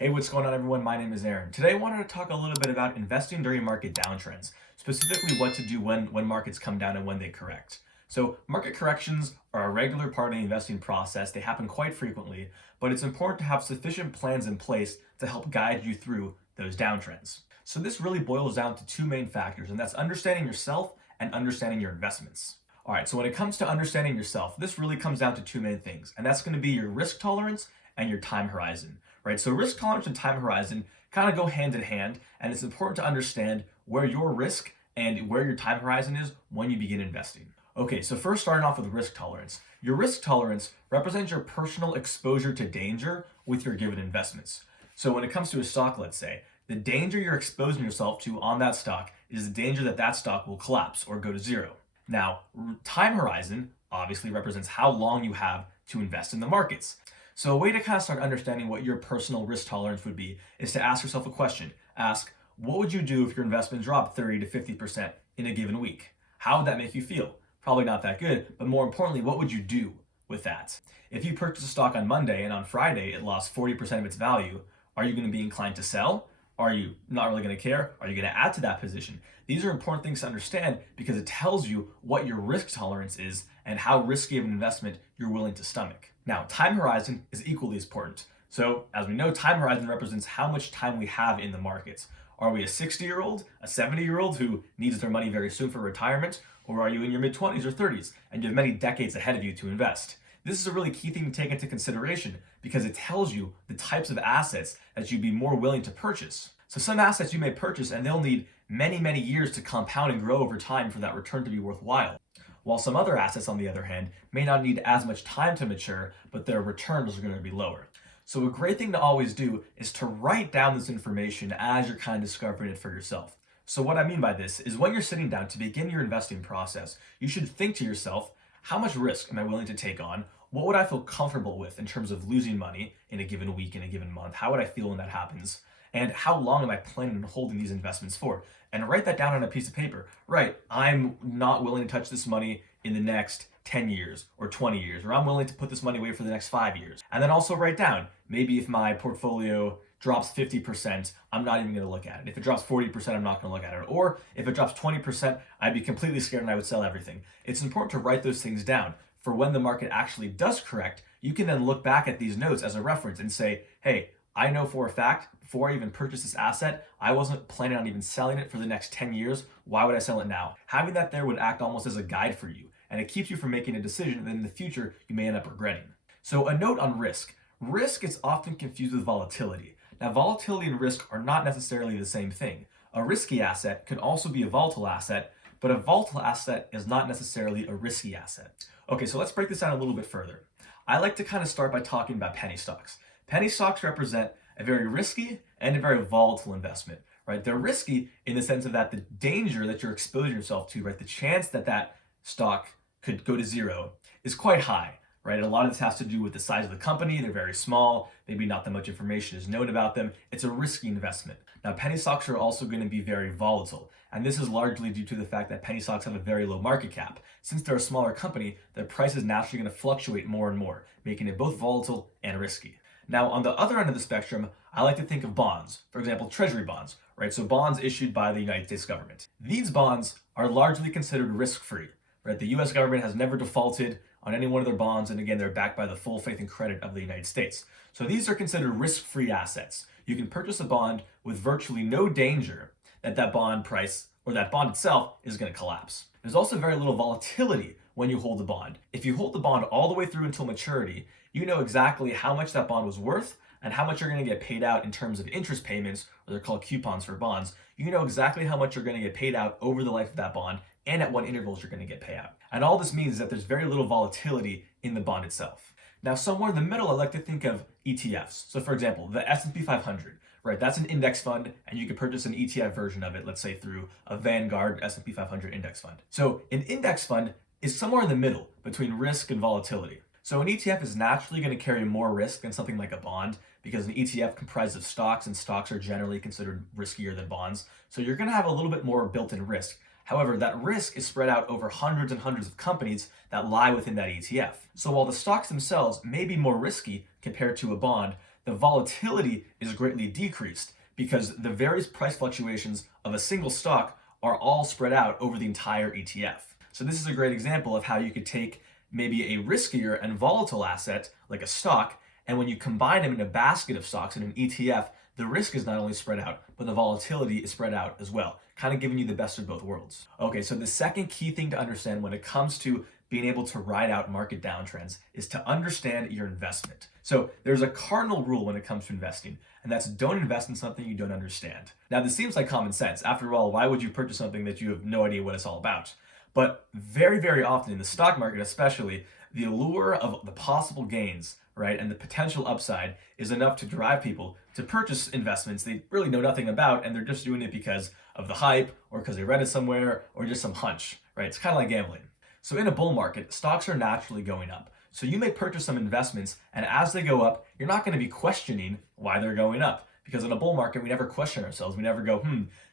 Hey, what's going on, everyone? My name is Aaron. Today I wanted to talk a little bit about investing during market downtrends, specifically what to do when markets come down and when they correct. So market corrections are a regular part of the investing process. They happen quite frequently, but it's important to have sufficient plans in place to help guide you through those downtrends. So this really boils down to two main factors, and that's understanding yourself and understanding your investments. All right, so when it comes to understanding yourself, this really comes down to two main things, and that's going to be your risk tolerance and your time horizon, right? So risk tolerance and time horizon kind of go hand in hand, and it's important to understand where your risk and where your time horizon is when you begin investing. Okay, so first starting off with risk tolerance. Your risk tolerance represents your personal exposure to danger with your given investments. So when it comes to a stock, let's say, the danger you're exposing yourself to on that stock is the danger that that stock will collapse or go to zero. Now, time horizon obviously represents how long you have to invest in the markets. So a way to kind of start understanding what your personal risk tolerance would be is to ask yourself a question. Ask, what would you do if your investment dropped 30 to 50% in a given week? How would that make you feel? Probably not that good, but more importantly, what would you do with that? If you purchased a stock on Monday and on Friday it lost 40% of its value, are you going to be inclined to sell? Are you not really going to care? Are you going to add to that position? These are important things to understand because it tells you what your risk tolerance is and how risky of an investment you're willing to stomach. Now, time horizon is equally as important. So, as we know, time horizon represents how much time we have in the markets. Are we a 60-year-old, a 70-year-old who needs their money very soon for retirement? Or are you in your mid-20s or 30s and you have many decades ahead of you to invest? This is a really key thing to take into consideration because it tells you the types of assets that you'd be more willing to purchase. So some assets you may purchase and they'll need many, many years to compound and grow over time for that return to be worthwhile. While some other assets, on the other hand, may not need as much time to mature, but their returns are going to be lower. So a great thing to always do is to write down this information as you're kind of discovering it for yourself. So what I mean by this is when you're sitting down to begin your investing process, you should think to yourself, how much risk am I willing to take on? What would I feel comfortable with in terms of losing money in a given week, in a given month? How would I feel when that happens? And how long am I planning on holding these investments for? And write that down on a piece of paper. Right, I'm not willing to touch this money in the next 10 years or 20 years, or I'm willing to put this money away for the next 5 years. And then also write down, maybe if my portfolio drops 50%, I'm not even going to look at it. If it drops 40%, I'm not going to look at it. Or if it drops 20%, I'd be completely scared and I would sell everything. It's important to write those things down for when the market actually does correct. You can then look back at these notes as a reference and say, hey, I know for a fact, before I even purchased this asset, I wasn't planning on even selling it for the next 10 years. Why would I sell it now? Having that there would act almost as a guide for you, and it keeps you from making a decision that in the future you may end up regretting. So a note on risk. Risk is often confused with volatility. Now, volatility and risk are not necessarily the same thing. A risky asset can also be a volatile asset, but a volatile asset is not necessarily a risky asset. Okay, so let's break this down a little bit further. I like to kind of start by talking about penny stocks. Penny stocks represent a very risky and a very volatile investment, right? They're risky in the sense of that the danger that you're exposing yourself to, right? The chance that that stock could go to zero is quite high, right? And a lot of this has to do with the size of the company. They're very small. Maybe not that much information is known about them. It's a risky investment. Now, penny stocks are also going to be very volatile. And this is largely due to the fact that penny stocks have a very low market cap. Since they're a smaller company, their price is naturally going to fluctuate more and more, making it both volatile and risky. Now, on the other end of the spectrum, I like to think of bonds. For example, treasury bonds, right? So bonds issued by the United States government. These bonds are largely considered risk-free, right? The US government has never defaulted on any one of their bonds, and again, they're backed by the full faith and credit of the United States. So these are considered risk-free assets. You can purchase a bond with virtually no danger that that bond price or that bond itself is going to collapse. There's also very little volatility when you hold the bond. If you hold the bond all the way through until maturity, you know exactly how much that bond was worth and how much you're going to get paid out in terms of interest payments, or they're called coupons for bonds. You know exactly how much you're going to get paid out over the life of that bond and at what intervals you're going to get paid out. And all this means is that there's very little volatility in the bond itself. Now, somewhere in the middle, I like to think of ETFs. So for example, the S&P 500, right? That's an index fund, and you can purchase an ETF version of it, let's say through a Vanguard S&P 500 index fund. So an index fund is somewhere in the middle between risk and volatility. So an ETF is naturally going to carry more risk than something like a bond because an ETF comprises of stocks, and stocks are generally considered riskier than bonds. So you're going to have a little bit more built-in risk. However, that risk is spread out over hundreds and hundreds of companies that lie within that ETF. So while the stocks themselves may be more risky compared to a bond, the volatility is greatly decreased because the various price fluctuations of a single stock are all spread out over the entire ETF. So this is a great example of how you could take maybe a riskier and volatile asset like a stock, and when you combine them in a basket of stocks in an ETF, the risk is not only spread out, but the volatility is spread out as well, kind of giving you the best of both worlds. Okay, so the second key thing to understand when it comes to being able to ride out market downtrends is to understand your investment. So there's a cardinal rule when it comes to investing, and that's don't invest in something you don't understand. Now, this seems like common sense. After all, why would you purchase something that you have no idea what it's all about? But very, very often in the stock market especially, the allure of the possible gains, right, and the potential upside is enough to drive people to purchase investments they really know nothing about, and they're just doing it because of the hype or because they read it somewhere or just some hunch, right? It's kind of like gambling. So in a bull market, stocks are naturally going up. So you may purchase some investments, and as they go up, you're not going to be questioning why they're going up. Because in a bull market, we never question ourselves. We never go,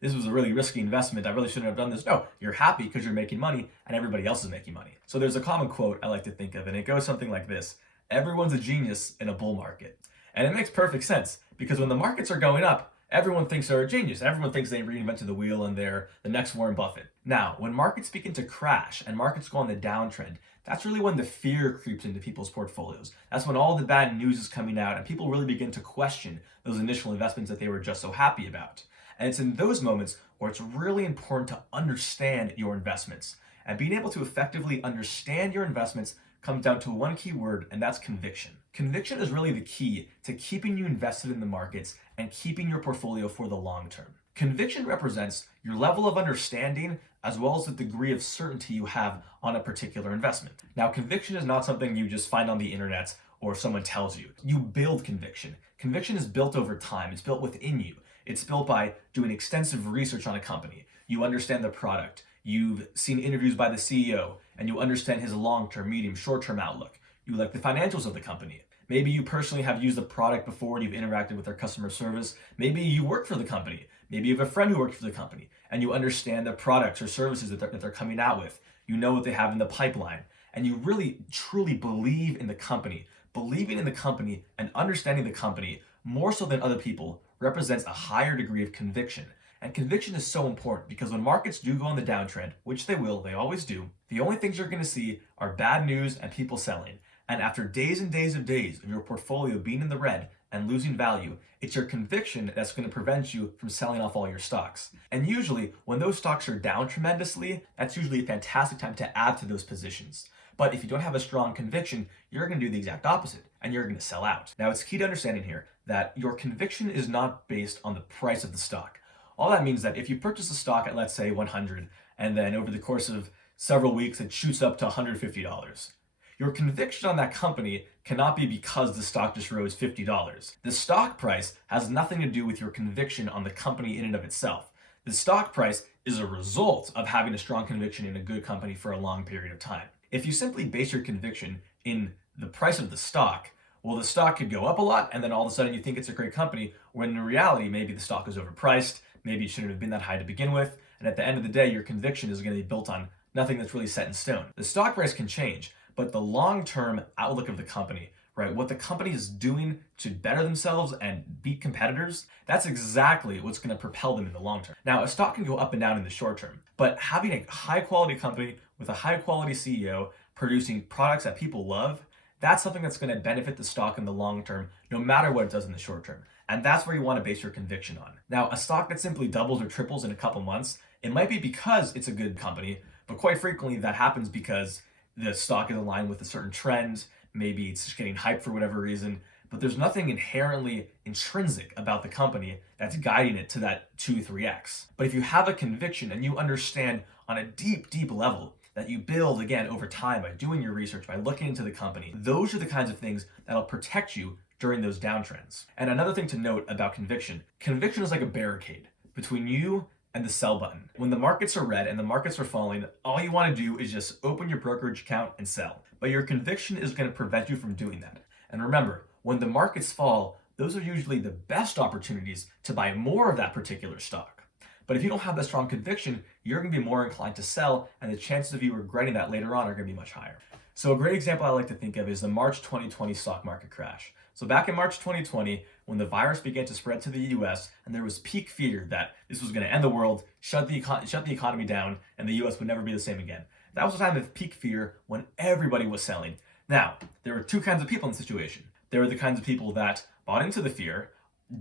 this was a really risky investment. I really shouldn't have done this. No, you're happy because you're making money and everybody else is making money. So there's a common quote I like to think of, and it goes something like this: everyone's a genius in a bull market. And it makes perfect sense because when the markets are going up, everyone thinks they're a genius. Everyone thinks they reinvented the wheel and they're the next Warren Buffett. Now, when markets begin to crash and markets go on the downtrend, that's really when the fear creeps into people's portfolios. That's when all the bad news is coming out and people really begin to question those initial investments that they were just so happy about. And it's in those moments where it's really important to understand your investments. And being able to effectively understand your investments comes down to one key word, and that's conviction. Conviction is really the key to keeping you invested in the markets and keeping your portfolio for the long term. Conviction represents your level of understanding as well as the degree of certainty you have on a particular investment. Now, conviction is not something you just find on the internet or someone tells you. You build conviction. Conviction is built over time. It's built within you. It's built by doing extensive research on a company. You understand the product. You've seen interviews by the CEO, and you understand his long-term, medium, short-term outlook. You like the financials of the company. Maybe you personally have used the product before and you've interacted with their customer service. Maybe you work for the company. Maybe you have a friend who works for the company and you understand the products or services that they're coming out with. You know what they have in the pipeline, and you really truly believe in the company. Believing in the company and understanding the company more so than other people represents a higher degree of conviction. And conviction is so important because when markets do go on the downtrend, which they will, they always do, the only things you're going to see are bad news and people selling. And after days and days of your portfolio being in the red and losing value, it's your conviction that's going to prevent you from selling off all your stocks. And usually, when those stocks are down tremendously, that's usually a fantastic time to add to those positions. But if you don't have a strong conviction, you're going to do the exact opposite, and you're going to sell out. Now, it's key to understanding here that your conviction is not based on the price of the stock. All that means that if you purchase a stock at, let's say, 100, and then over the course of several weeks, it shoots up to $150, your conviction on that company cannot be because the stock just rose $50. The stock price has nothing to do with your conviction on the company in and of itself. The stock price is a result of having a strong conviction in a good company for a long period of time. If you simply base your conviction in the price of the stock, well, the stock could go up a lot and then all of a sudden you think it's a great company, when in reality, maybe the stock is overpriced, maybe it shouldn't have been that high to begin with, and at the end of the day, your conviction is going to be built on nothing that's really set in stone. The stock price can change, but the long-term outlook of the company, right, what the company is doing to better themselves and beat competitors, that's exactly what's going to propel them in the long term. Now, a stock can go up and down in the short term, but having a high-quality company with a high-quality CEO producing products that people love, that's something that's going to benefit the stock in the long term, no matter what it does in the short term. And that's where you want to base your conviction on. Now, a stock that simply doubles or triples in a couple months, it might be because it's a good company, but quite frequently that happens because the stock is aligned with a certain trend. Maybe it's just getting hyped for whatever reason, but there's nothing inherently intrinsic about the company that's guiding it to that 2-3x. But if you have a conviction and you understand on a deep, deep level that you build, again, over time by doing your research, by looking into the company, those are the kinds of things that'll protect you during those downtrends. And another thing to note about conviction is like a barricade between you and the sell button. When the markets are red and the markets are falling, all you want to do is just open your brokerage account and sell. But your conviction is going to prevent you from doing that. And remember, when the markets fall, those are usually the best opportunities to buy more of that particular stock. But if you don't have that strong conviction, you're going to be more inclined to sell, and the chances of you regretting that later on are going to be much higher. So a great example I like to think of is the March 2020 stock market crash. So back in March 2020, when the virus began to spread to the US and there was peak fear that this was going to end the world, shut the economy down, and the US would never be the same again. That was a time of peak fear when everybody was selling. Now, there were two kinds of people in the situation. There were the kinds of people that bought into the fear,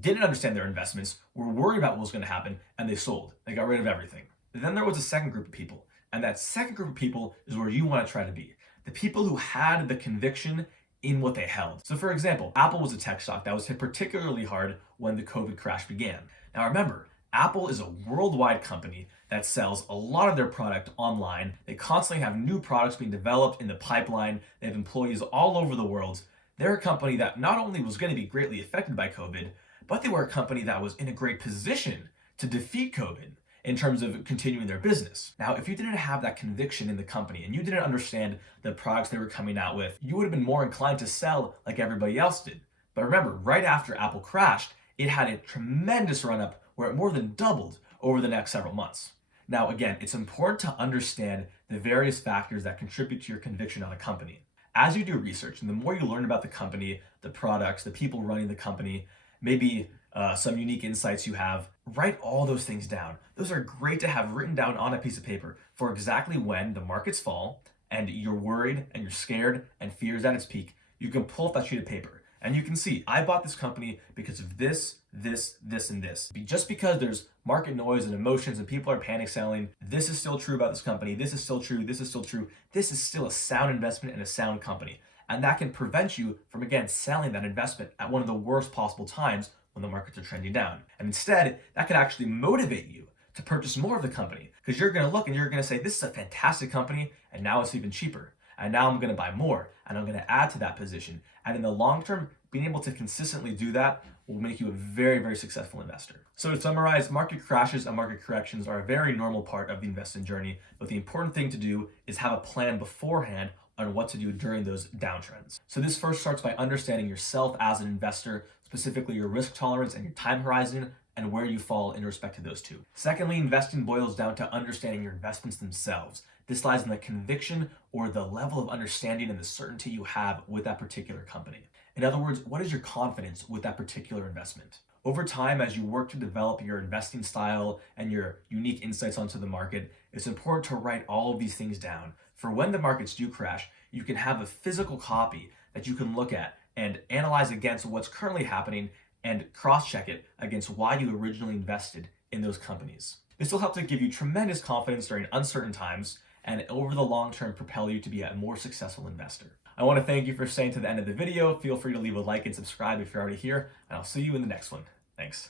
didn't understand their investments, were worried about what was going to happen, and they sold. They got rid of everything. Then there was a second group of people, and that second group of people is where you want to try to be. The people who had the conviction in what they held. So for example, Apple was a tech stock that was hit particularly hard when the COVID crash began. Now remember, Apple is a worldwide company that sells a lot of their product online. They constantly have new products being developed in the pipeline. They have employees all over the world. They're a company that not only was going to be greatly affected by COVID, but they were a company that was in a great position to defeat COVID in terms of continuing their business. Now, if you didn't have that conviction in the company and you didn't understand the products they were coming out with, you would have been more inclined to sell like everybody else did. But remember, right after Apple crashed, it had a tremendous run up where it more than doubled over the next several months. Now, again, it's important to understand the various factors that contribute to your conviction on a company. As you do research, and the more you learn about the company, the products, the people running the company, maybe some unique insights you have, write all those things down. Those are great to have written down on a piece of paper for exactly when the markets fall and you're worried and you're scared and fear is at its peak. You can pull up that sheet of paper and you can see, I bought this company because of this, and this. Just because there's market noise and emotions and people are panic selling, this is still true about this company. This is still true. This is still true. This is still a sound investment and a sound company. And that can prevent you from, again, selling that investment at one of the worst possible times when the markets are trending down. And instead, that could actually motivate you to purchase more of the company because you're going to look and you're going to say, this is a fantastic company and now it's even cheaper. And now I'm going to buy more and I'm going to add to that position. And in the long term, being able to consistently do that will make you a very, very successful investor. So to summarize, market crashes and market corrections are a very normal part of the investing journey, but the important thing to do is have a plan beforehand on what to do during those downtrends. So this first starts by understanding yourself as an investor, specifically your risk tolerance and your time horizon, and where you fall in respect to those two. Secondly, investing boils down to understanding your investments themselves. This lies in the conviction or the level of understanding and the certainty you have with that particular company. In other words, what is your confidence with that particular investment? Over time, as you work to develop your investing style and your unique insights onto the market, it's important to write all of these things down. For when the markets do crash, you can have a physical copy that you can look at and analyze against what's currently happening and cross-check it against why you originally invested in those companies. This will help to give you tremendous confidence during uncertain times and over the long term propel you to be a more successful investor. I want to thank you for staying to the end of the video. Feel free to leave a like and subscribe if you're already here, and I'll see you in the next one. Thanks.